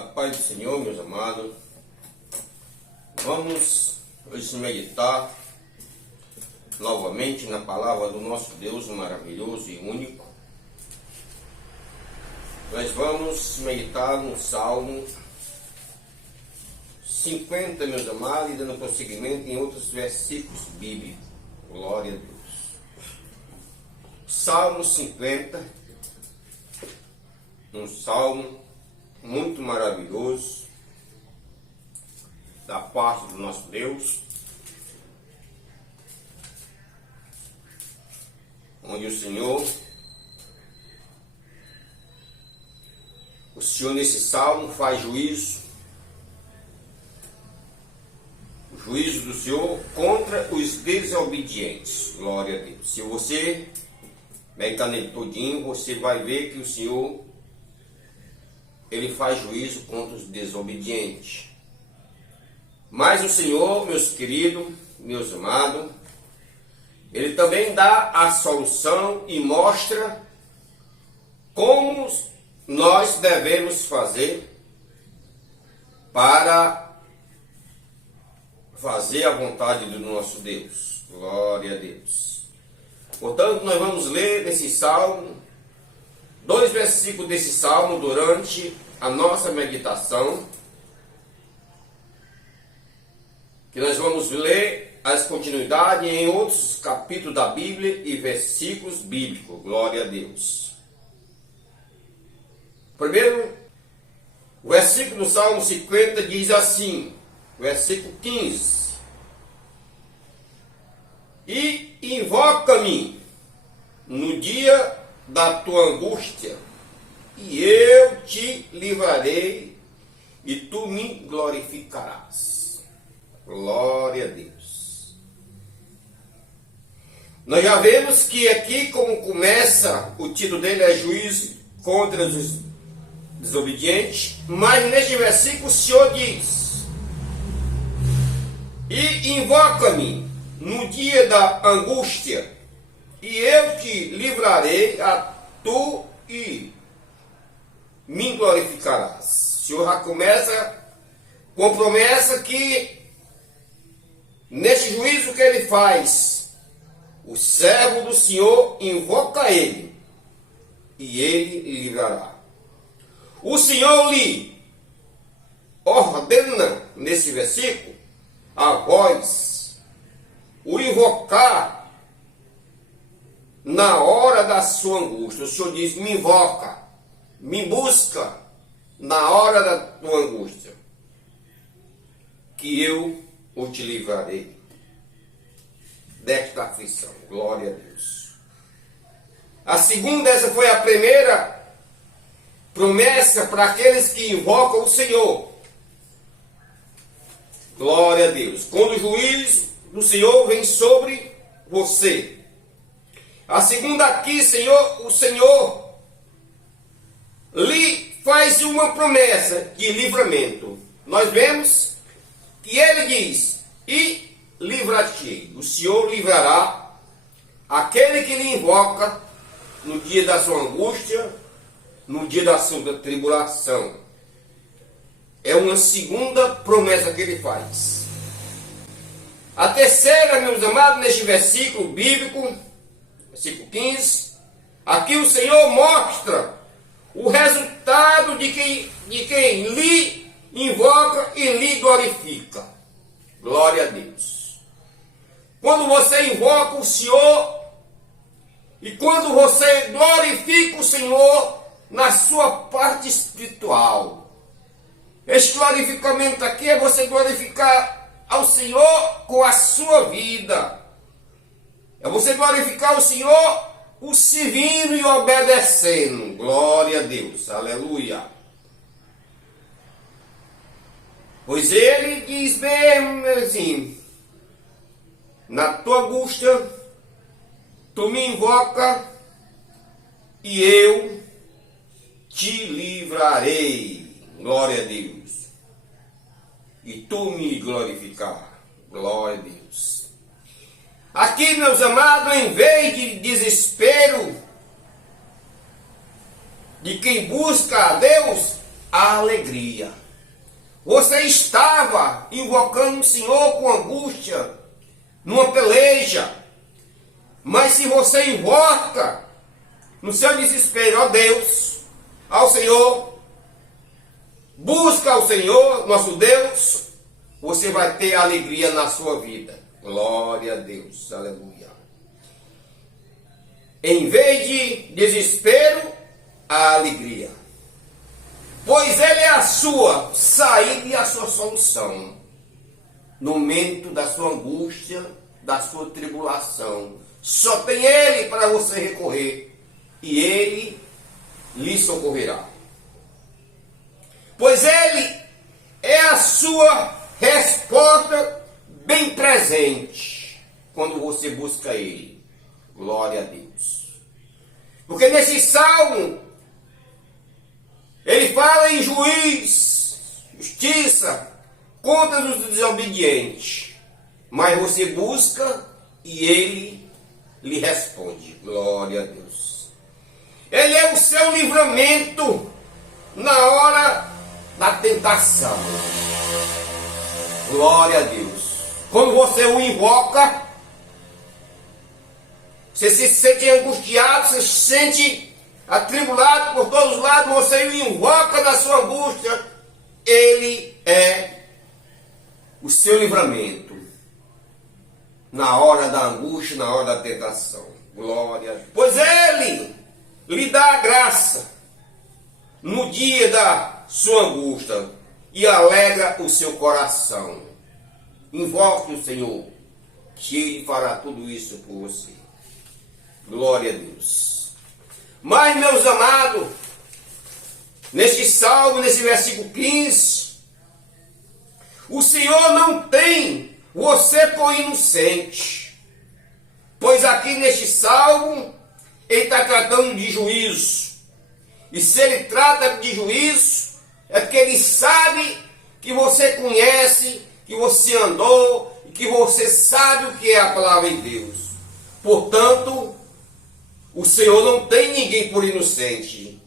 A paz do Senhor, meus amados. Vamos hoje meditar novamente na palavra do nosso Deus maravilhoso e único. Nós vamos meditar no Salmo 50, meus amados, e dando prosseguimento em outros versículos bíblicos. Glória a Deus. Salmo 50, um salmo muito maravilhoso da parte do nosso Deus, onde o Senhor nesse salmo faz juízo, o juízo do Senhor contra os desobedientes. Glória a Deus. Se você meditar nele todinho, você vai ver que o Senhor, ele faz juízo contra os desobedientes. Mas o Senhor, meus queridos, meus amados, ele também dá a solução e mostra como nós devemos fazer para fazer a vontade do nosso Deus. Glória a Deus. Portanto, nós vamos ler nesse salmo, 2 versículos desse salmo durante a nossa meditação, que nós vamos ler as continuidades em outros capítulos da Bíblia e versículos bíblicos. Glória a Deus. Primeiro, o versículo do Salmo 50 diz assim, versículo 15: E invoca-me no dia da tua angústia, e eu te livrarei, e tu me glorificarás. Glória a Deus. Nós já vemos que aqui, como começa, o título dele é juízo contra os desobedientes, mas neste versículo o Senhor diz: E invoca-me no dia da angústia, e eu te livrarei, a tu e me glorificarás. O Senhor já começa com promessa que nesse juízo que ele faz, o servo do Senhor invoca ele e ele livrará. O Senhor lhe ordena nesse versículo a voz, o invocar na hora da sua angústia. O Senhor diz: me invoca, me busca na hora da tua angústia, que eu o te livrarei desta aflição. Glória a Deus. A segunda, essa foi a primeira promessa para aqueles que invocam o Senhor. Glória a Deus. Quando o juízo do Senhor vem sobre você. A segunda aqui, Senhor, o Senhor lhe faz uma promessa de livramento. Nós vemos que ele diz: e livrar-te-ei. O Senhor livrará aquele que lhe invoca no dia da sua angústia, no dia da sua tribulação. É uma segunda promessa que ele faz. A terceira, meus amados, neste versículo bíblico, versículo 15, aqui o Senhor mostra o resultado de quem lhe invoca e lhe glorifica. Glória a Deus. Quando você invoca o Senhor e quando você glorifica o Senhor na sua parte espiritual. Este glorificamento aqui é você glorificar ao Senhor com a sua vida. É você glorificar o Senhor o servindo e obedecendo. Glória a Deus. Aleluia. Pois ele diz mesmo assim: na tua angústia, tu me invoca e eu te livrarei. Glória a Deus. E tu me glorificar. Glória a Deus. Aqui, meus amados, em vez de desespero de quem busca a Deus, a alegria. Você estava invocando o Senhor com angústia, numa peleja. Mas se você invoca no seu desespero, ó Deus, ao Senhor, busca ao Senhor, nosso Deus, você vai ter alegria na sua vida. Glória a Deus, aleluia. Em vez de desespero, a alegria. Pois Ele é a sua saída e a sua solução. No momento da sua angústia, da sua tribulação. Só tem Ele para você recorrer. E Ele lhe socorrerá. Pois Ele é a sua resposta bem presente. Quando você busca Ele. Glória a Deus. Porque nesse salmo, ele fala em justiça contra os desobedientes. Mas você busca e Ele lhe responde. Glória a Deus. Ele é o seu livramento na hora da tentação. Glória a Deus. Quando você o invoca, você se sente angustiado, você se sente atribulado por todos os lados, você o invoca da sua angústia, Ele é o seu livramento na hora da angústia, na hora da tentação. Glória a Deus. Pois Ele lhe dá a graça no dia da sua angústia e alegra o seu coração. Invoque o Senhor, que Ele fará tudo isso por você. Glória a Deus. Mas, meus amados, neste salmo, nesse versículo 15, o Senhor não tem você por inocente. Pois aqui neste salmo, Ele está tratando de juízo. E se Ele trata de juízo, é porque Ele sabe que você conhece, que você andou, e que você sabe o que é a palavra de Deus. Portanto, o Senhor não tem ninguém por inocente,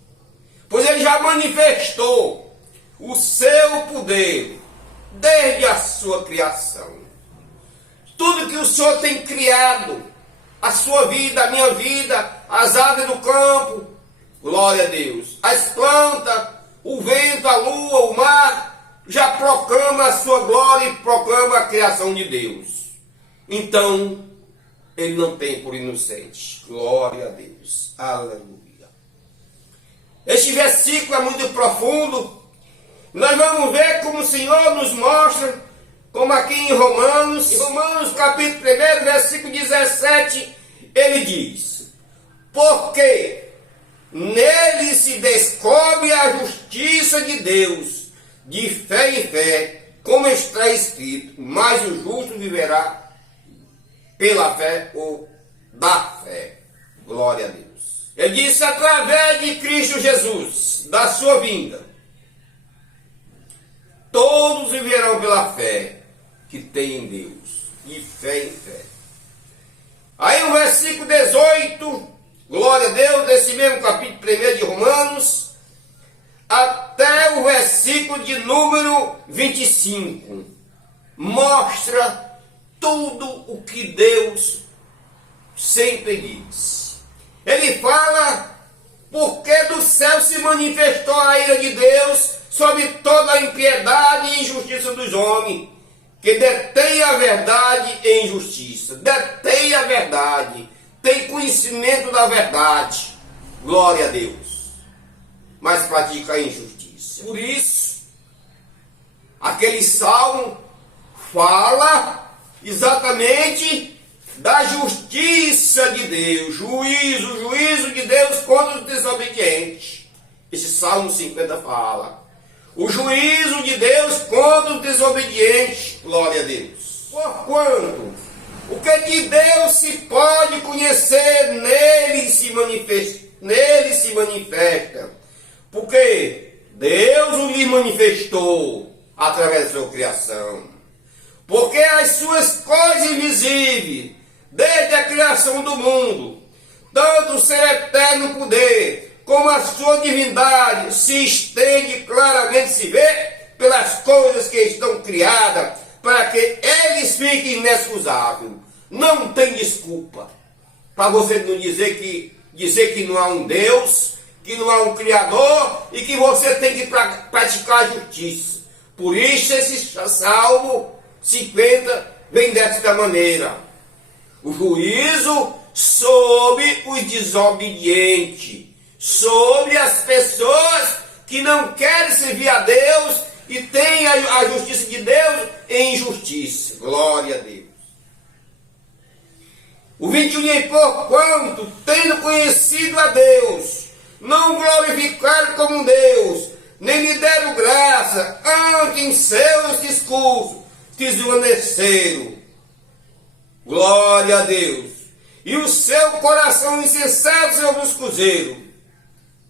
pois Ele já manifestou o seu poder desde a sua criação. Tudo que o Senhor tem criado, a sua vida, a minha vida, as aves do campo, glória a Deus, as plantas, o vento, a lua, o mar, já proclama a sua glória e proclama a criação de Deus. Então, Ele não tem por inocente. Glória a Deus. Aleluia. Este versículo é muito profundo. Nós vamos ver como o Senhor nos mostra, como aqui em Romanos capítulo 1, versículo 17, Ele diz: porque nele se descobre a justiça de Deus, de fé em fé, como está escrito, mas o justo viverá pela fé ou da fé. Glória a Deus. Ele disse: através de Cristo Jesus, da sua vinda, todos viverão pela fé que tem em Deus, de fé em fé. Aí o versículo 18, glória a Deus, desse mesmo capítulo 1 de Romanos, até o versículo de número 25, mostra tudo o que Deus sempre diz. Ele fala porque do céu se manifestou a ira de Deus sobre toda a impiedade e injustiça dos homens, que detém a verdade e injustiça. Detém a verdade, tem conhecimento da verdade. Glória a Deus. Mas pratica a injustiça. Por isso, aquele salmo fala exatamente da justiça de Deus, juízo de Deus contra os desobedientes. Esse Salmo 50 fala, o juízo de Deus contra os desobedientes, glória a Deus. Porquanto, o que de Deus se pode conhecer, nele se manifesta, porque Deus o lhe manifestou através da sua criação. Porque as suas coisas invisíveis, desde a criação do mundo, tanto o seu eterno poder, como a sua divindade se estende claramente, se vê pelas coisas que estão criadas, para que eles fiquem inexcusáveis. Não tem desculpa para você não dizer que não há um Deus, que não há um Criador e que você tem que praticar a justiça. Por isso esse Salmo 50 vem desta maneira: o juízo sobre os desobedientes, sobre as pessoas que não querem servir a Deus e têm a justiça de Deus em injustiça. Glória a Deus. O 21: e porquanto, tendo conhecido a Deus, não glorificaram como Deus, nem lhe deram graça, antes em seus discursos desvaneceram. Glória a Deus. E o seu coração insensato se obscureceu,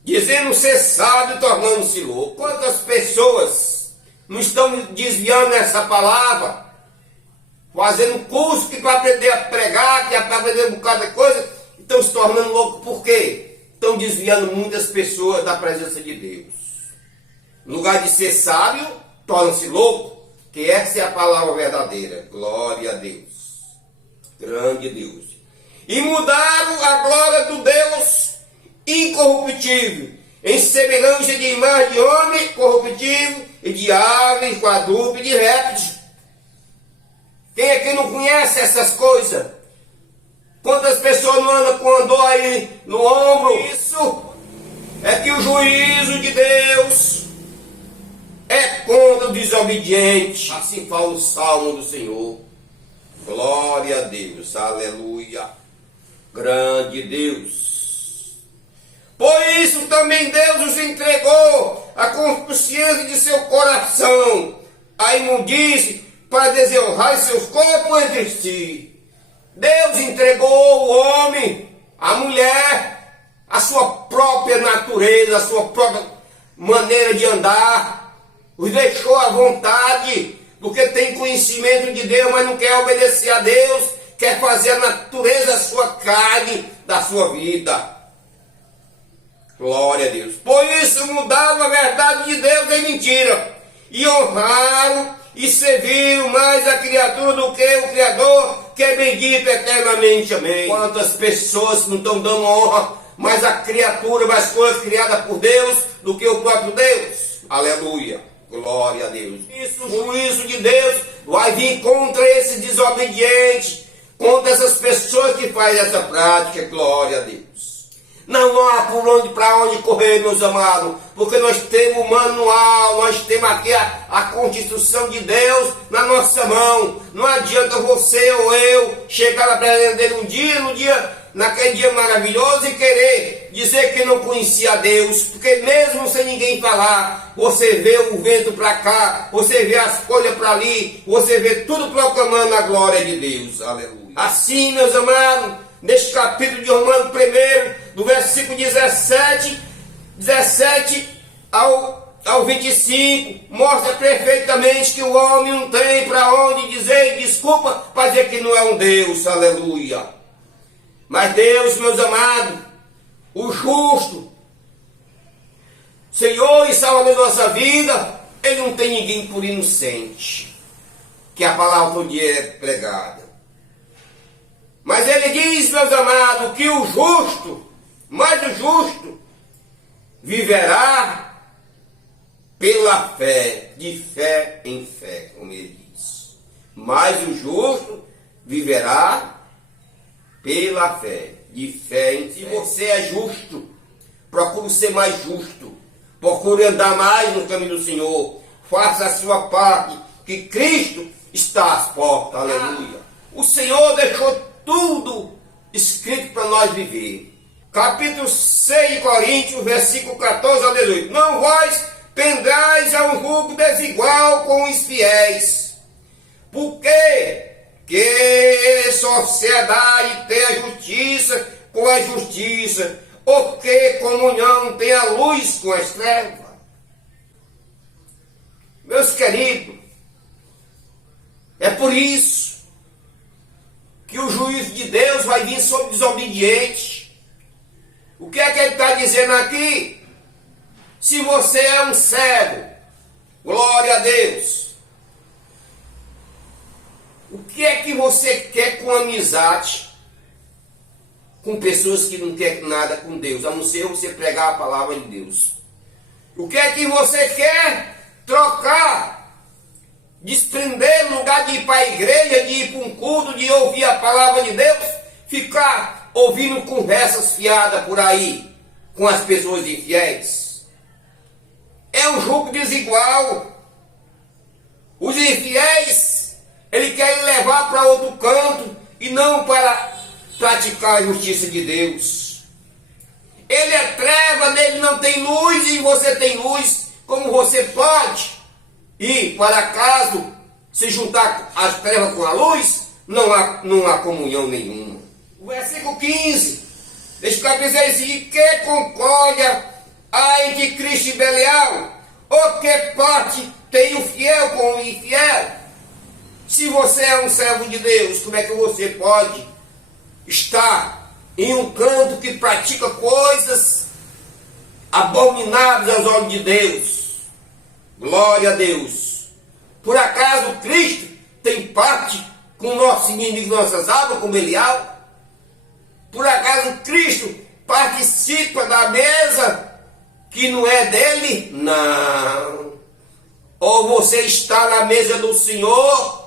dizendo ser sábio, tornando-se louco. Quantas pessoas não estão desviando essa palavra, fazendo curso que para aprender a pregar, que é para aprender um bocado de coisa, estão se tornando loucos. Por quê? Estão desviando muitas pessoas da presença de Deus. No lugar de ser sábio, torna-se louco, que essa é a palavra verdadeira. Glória a Deus. Grande Deus. E mudaram a glória do Deus incorruptível, em semelhança de imagem de homem corruptível, e de aves, quadrúpedes e de répteis. Quem é que não conhece essas coisas? Quantas pessoas não andam com andor aí no ombro? Isso é que o juízo de Deus é contra o desobediente. Assim fala o Salmo do Senhor. Glória a Deus, aleluia. Grande Deus. Por isso também Deus os entregou à consciência de seu coração, a imundície, para desonrar seus corpos entre si. Deus entregou o homem, a mulher, a sua própria natureza, a sua própria maneira de andar. Os deixou à vontade, porque tem conhecimento de Deus, mas não quer obedecer a Deus, quer fazer a natureza da sua carne, da sua vida. Glória a Deus. Por isso mudaram a verdade de Deus em mentira, e honraram e serviram mais a criatura do que o Criador, que é bendito eternamente. Amém. Quantas pessoas não estão dando honra mais a criatura, mais coisas criadas por Deus, do que o próprio Deus. Aleluia. Glória a Deus. Isso, o juízo de Deus vai vir contra esse desobediente, contra essas pessoas que fazem essa prática. Glória a Deus. Não há para onde correr, meus amados, porque nós temos o manual, nós temos aqui a Constituição de Deus na nossa mão. Não adianta você ou eu chegar na presença dele naquele dia maravilhoso, e querer dizer que não conhecia a Deus, porque mesmo sem ninguém falar, você vê o vento para cá, você vê as folhas para ali, você vê tudo proclamando a glória de Deus. Aleluia. Assim, meus amados, neste capítulo de Romanos 1, do versículo 17 ao 25, mostra perfeitamente que o homem não tem para onde dizer desculpa para dizer que não é um Deus. Aleluia. Mas Deus, meus amados, o justo, Senhor e Salvador da nossa vida, Ele não tem ninguém por inocente, que a palavra todo dia é pregada. Mas Ele diz, meus amados, que o justo, mas o justo, viverá pela fé, de fé em fé, como Ele diz. Mas o justo viverá pela fé, de fé em fé. Se você é justo, procure ser mais justo, procure andar mais no caminho do Senhor, faça a sua parte, que Cristo está às portas. Aleluia. O Senhor deixou tudo escrito para nós viver. Capítulo 6 de Coríntios, versículo 14 a 18. Não vós pendrais a um julgo desigual com os fiéis, porque que sociedade tem a justiça com a justiça, ou que comunhão tem a luz com as trevas? Meus queridos, é por isso que o juízo de Deus vai vir sobre o desobediente. O que é que ele está dizendo aqui? Se você é um servo, glória a Deus. O que é que você quer com amizade com pessoas que não querem nada com Deus, a não ser você pregar a palavra de Deus? O que é que você quer trocar, desprender no lugar de ir para a igreja, de ir para um culto, de ouvir a palavra de Deus, ficar ouvindo conversas fiadas por aí com as pessoas infiéis? É um jogo desigual. Os infiéis, ele quer levar para outro canto e não para praticar a justiça de Deus. Ele é treva, nele não tem luz e você tem luz. Como você pode ir para caso se juntar as trevas com a luz? Não há comunhão nenhuma. O versículo 15, deixa eu dizer assim: que concórdia há entre Cristo e Belial? Ou que parte tem o fiel com o infiel? Se você é um servo de Deus, como é que você pode estar em um canto que pratica coisas abomináveis aos olhos de Deus? Glória a Deus. Por acaso Cristo tem parte com o nosso inimigo, nossas almas, com Belial? Por acaso Cristo participa da mesa que não é dele? Não. Ou você está na mesa do Senhor,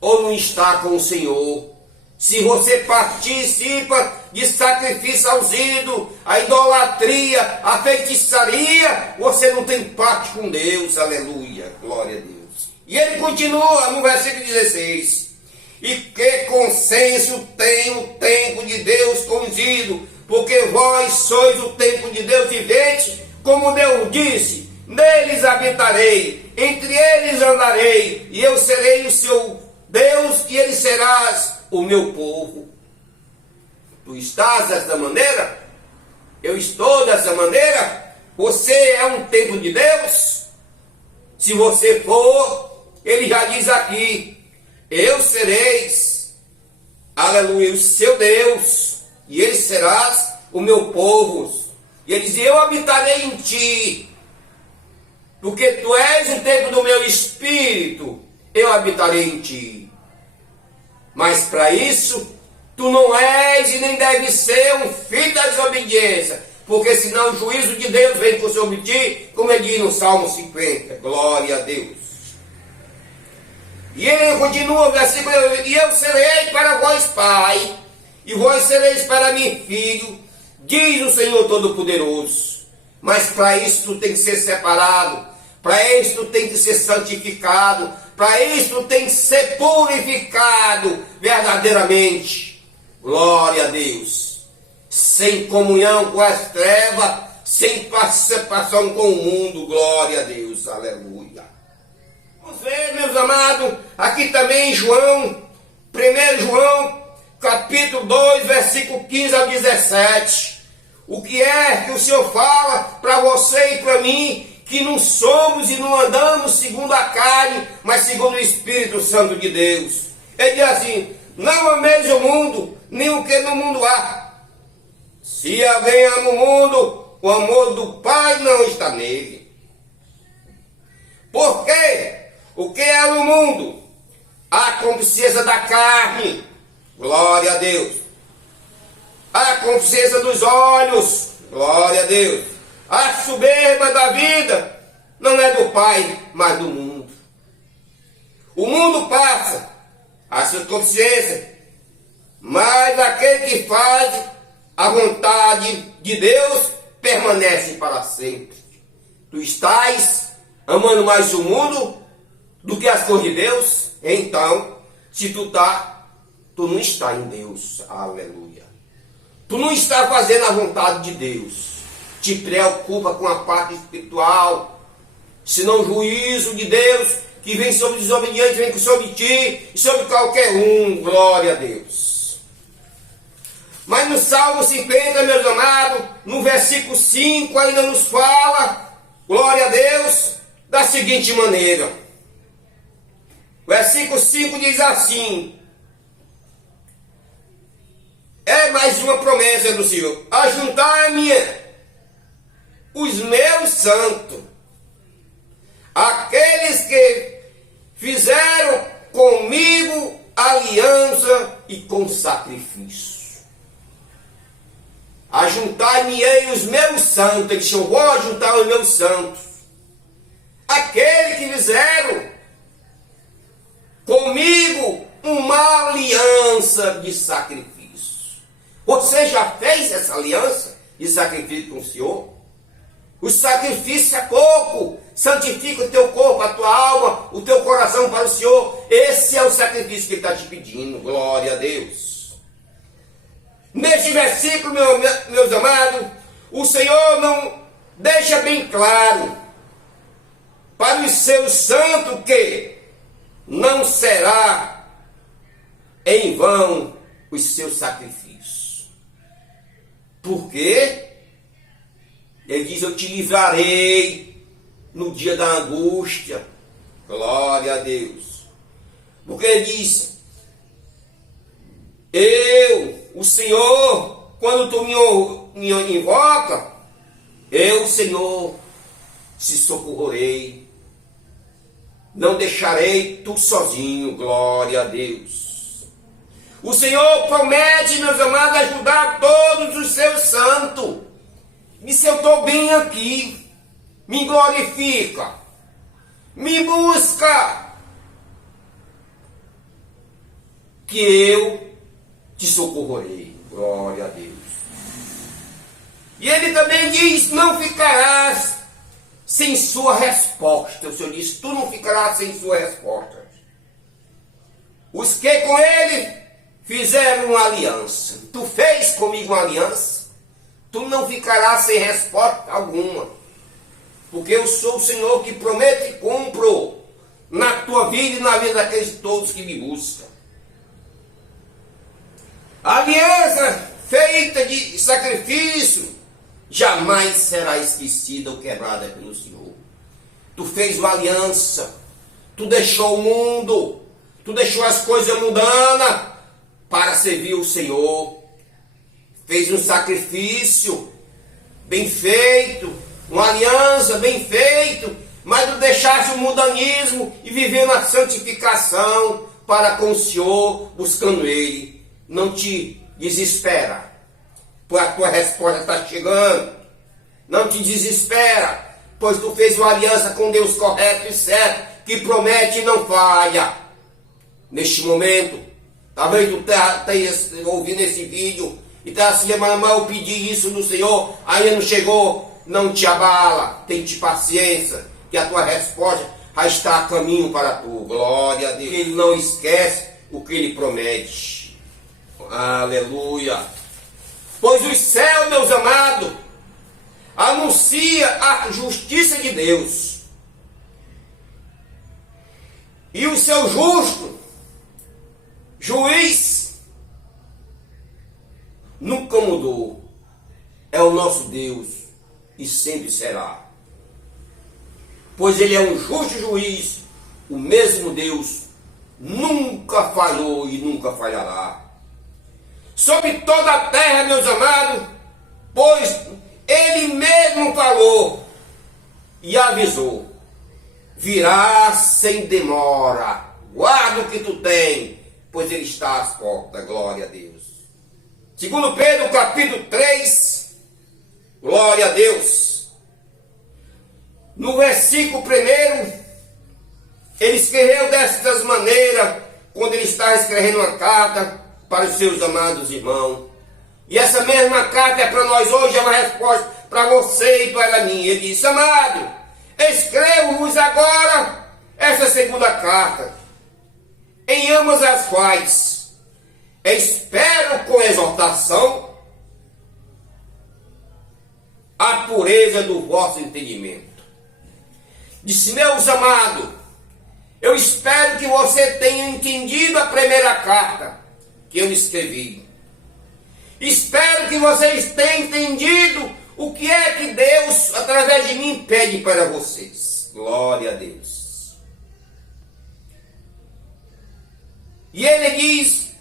ou não está com o Senhor. Se você participa de sacrifício aos ídolos, a idolatria, a feitiçaria, você não tem parte com Deus. Aleluia, glória a Deus. E ele continua no versículo 16: e que consenso tem o templo de Deus com os ídolos, porque vós sois o templo de Deus vivente, como Deus disse: neles habitarei, entre eles andarei, e eu serei o seu Deus, e ele serás o meu povo. Tu estás dessa maneira? Eu estou dessa maneira? Você é um templo de Deus? Se você for, ele já diz aqui: eu sereis, aleluia, o seu Deus, e ele serás o meu povo. E ele diz: eu habitarei em ti, porque tu és o templo do meu espírito, eu habitarei em ti. Mas para isso, tu não és e nem deve ser um filho da desobediência, porque senão o juízo de Deus vem sobre ti, como ele diz no Salmo 50. Glória a Deus. E ele continua o versículo: e eu serei para vós pai, e vós sereis para mim filho, diz o Senhor Todo-Poderoso. Mas para isso tu tem que ser separado, para isso tu tem que ser santificado, para isso tu tem que ser purificado verdadeiramente. Glória a Deus. Sem comunhão com as trevas, sem participação com o mundo. Glória a Deus, aleluia. Vamos ver, meus amados, aqui também em João, 1 João, capítulo 2, versículo 15 ao 17. O que é que o Senhor fala para você e para mim, que não somos e não andamos segundo a carne, mas segundo o Espírito Santo de Deus? Ele diz assim: não ameis o mundo, nem o que no mundo há. Se alguém ama o mundo, o amor do Pai não está nele. Por quê? O que é no mundo? A concupiscência da carne, glória a Deus. A concupiscência dos olhos, glória a Deus. A soberba da vida não é do Pai, mas do mundo. O mundo passa, a sua consciência, mas aquele que faz a vontade de Deus permanece para sempre. Tu estás amando mais o mundo do que as coisas de Deus? Então, se tu não está em Deus. Aleluia. Tu não está fazendo a vontade de Deus. Te preocupa com a parte espiritual, senão o juízo de Deus que vem sobre os desobedientes, vem sobre ti e sobre qualquer um. Glória a Deus. Mas no Salmo 50, meus amados, no versículo 5, ainda nos fala, glória a Deus, da seguinte maneira. Versículo 5 diz assim: é mais uma promessa do Senhor: ajuntai-me os meus santos, aqueles que fizeram comigo aliança e com sacrifício. Ajuntai-me os meus santos. Ele disse: eu vou ajuntar os meus santos, aqueles que fizeram comigo uma aliança de sacrifício. Você já fez essa aliança de sacrifício com o Senhor? O sacrifício é pouco. Santifica o teu corpo, a tua alma, o teu coração para o Senhor. Esse é o sacrifício que Ele está te pedindo. Glória a Deus. Neste versículo, meus amados, o Senhor não deixa bem claro para os seus santos que não será em vão os seus sacrifícios. Por quê? Ele diz: eu te livrarei no dia da angústia. Glória a Deus. Porque ele diz: o Senhor, quando tu me invoca, eu, Senhor, te socorrerei. Não deixarei tu sozinho. Glória a Deus. O Senhor promete, meus amados, ajudar todos os seus santos. E se eu estou bem aqui, me glorifica, me busca, que eu te socorrerei. Glória a Deus. E ele também diz: não ficarás sem sua resposta. O Senhor diz: tu não ficarás sem sua resposta. Os que com ele fizeram uma aliança. Tu fez comigo uma aliança, tu não ficarás sem resposta alguma. Porque eu sou o Senhor que prometo e cumpro na tua vida e na vida daqueles todos que me buscam. A aliança feita de sacrifício jamais será esquecida ou quebrada pelo Senhor. Tu fez uma aliança, tu deixou o mundo, tu deixou as coisas mundanas para servir o Senhor. Fez um sacrifício bem feito, uma aliança bem feito, mas tu deixaste o mundanismo e viveu na santificação para com o Senhor, buscando Ele. Não te desespera, pois a tua resposta está chegando. Não te desespera, pois tu fez uma aliança com Deus correto e certo, que promete e não falha. Neste momento, talvez tu tenha ouvido esse vídeo e está assim: mas eu pedi isso no Senhor, ainda não chegou. Não te abala, tem paciência, que a tua resposta já está a caminho para tu. Glória a Deus. Ele não esquece o que Ele promete. Aleluia. Pois os céus, meus amados, anuncia a justiça de Deus, e o seu justo juiz nunca mudou. É o nosso Deus e sempre será. Pois Ele é um justo juiz, o mesmo Deus nunca falhou e nunca falhará. Sobre toda a terra, meus amados, pois Ele mesmo falou e avisou: virá sem demora. Guarda o que tu tem, pois Ele está às portas. Glória a Deus. Segundo Pedro, capítulo 3, glória a Deus. No versículo 1, ele escreveu destas maneiras, quando ele está escrevendo uma carta para os seus amados irmãos. E essa mesma carta é para nós hoje, é uma resposta para você e para mim. Ele diz: amado, escrevo-vos agora essa segunda carta, em ambas as quais espero com exortação a pureza do vosso entendimento. Disse: meus amados, eu espero que você tenha entendido a primeira carta que eu escrevi. Espero que vocês tenham entendido o que é que Deus, através de mim, pede para vocês. Glória a Deus. E ele diz,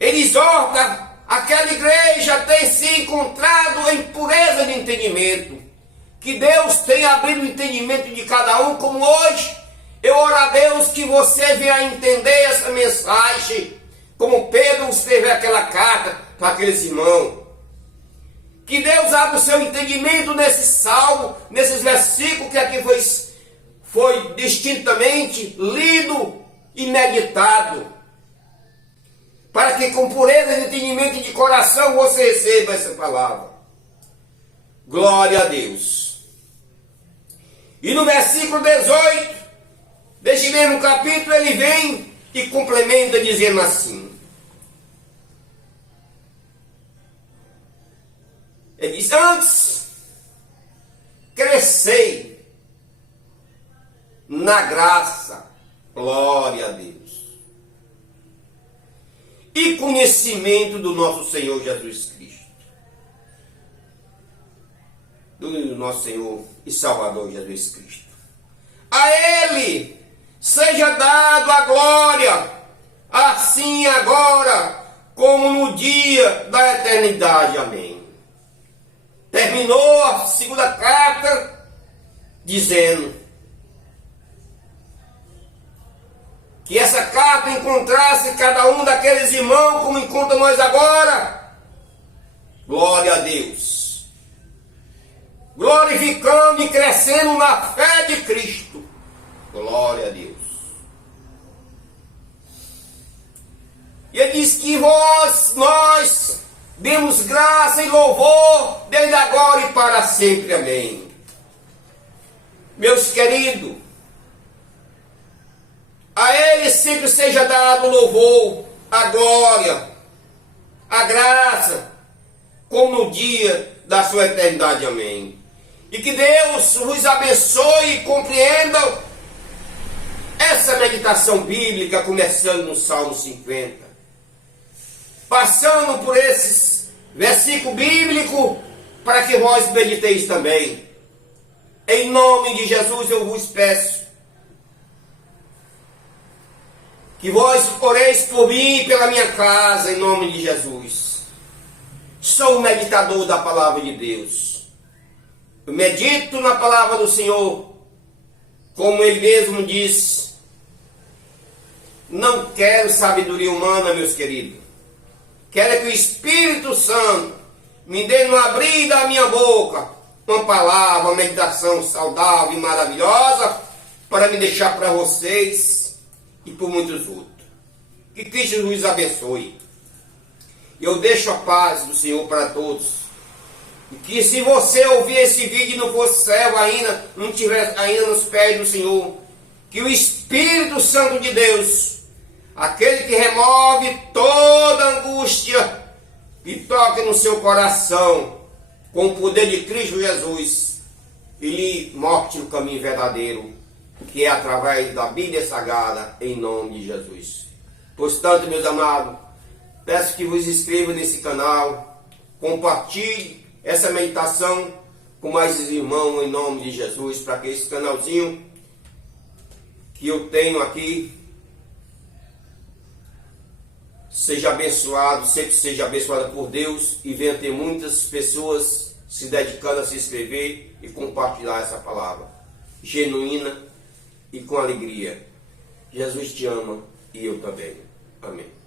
ele exorta aquela igreja tem se encontrado em pureza de entendimento, que Deus tem abrido o entendimento de cada um, como hoje eu oro a Deus que você venha entender essa mensagem, como Pedro escreveu aquela carta para aqueles irmãos. Que Deus abra o seu entendimento nesse salmo, nesses versículos que aqui foi distintamente lido e meditado, para que com pureza de entendimento e de coração você receba essa palavra. Glória a Deus. E no versículo 18, deste mesmo capítulo, ele vem e complementa dizendo assim. Ele diz, antes, crescei na graça, glória a Deus, e conhecimento do nosso Senhor Jesus Cristo, do nosso Senhor e Salvador Jesus Cristo. A Ele seja dado a glória, assim agora, como no dia da eternidade. Amém. Terminou a segunda carta dizendo que essa carta encontrasse cada um daqueles irmãos como encontra nós agora. Glória a Deus. Glorificando e crescendo na fé de Cristo. Glória a Deus. E ele diz que nós demos graça e louvor desde agora e para sempre. Amém. Meus queridos, a Ele sempre seja dado louvor, a glória, a graça, como no dia da sua eternidade. Amém. E que Deus vos abençoe e compreenda essa meditação bíblica, começando no Salmo 50. Passando por esses versículos bíblicos, para que vós mediteis também. Em nome de Jesus eu vos peço que vós oreis por mim e pela minha casa, em nome de Jesus. Sou um meditador da palavra de Deus. Eu medito na palavra do Senhor, como Ele mesmo disse. Não quero sabedoria humana, meus queridos. Quero que o Espírito Santo me dê no abrir da minha boca uma palavra, uma meditação saudável e maravilhosa para me deixar para vocês e por muitos outros. Que Cristo nos abençoe. Eu deixo a paz do Senhor para todos. E que se você ouvir esse vídeo e não for servo ainda, não estiver ainda nos pés do Senhor, que o Espírito Santo de Deus, aquele que remove toda angústia, e toque no seu coração com o poder de Cristo Jesus e lhe mostre o caminho verdadeiro, que é através da Bíblia Sagrada, em nome de Jesus. Portanto, meus amados, peço que vos inscrevam nesse canal, compartilhe essa meditação com mais irmãos, em nome de Jesus, para que esse canalzinho que eu tenho aqui seja abençoado, sempre seja abençoado por Deus e venha ter muitas pessoas se dedicando a se inscrever e compartilhar essa palavra genuína e com alegria. Jesus te ama e eu também. Amém.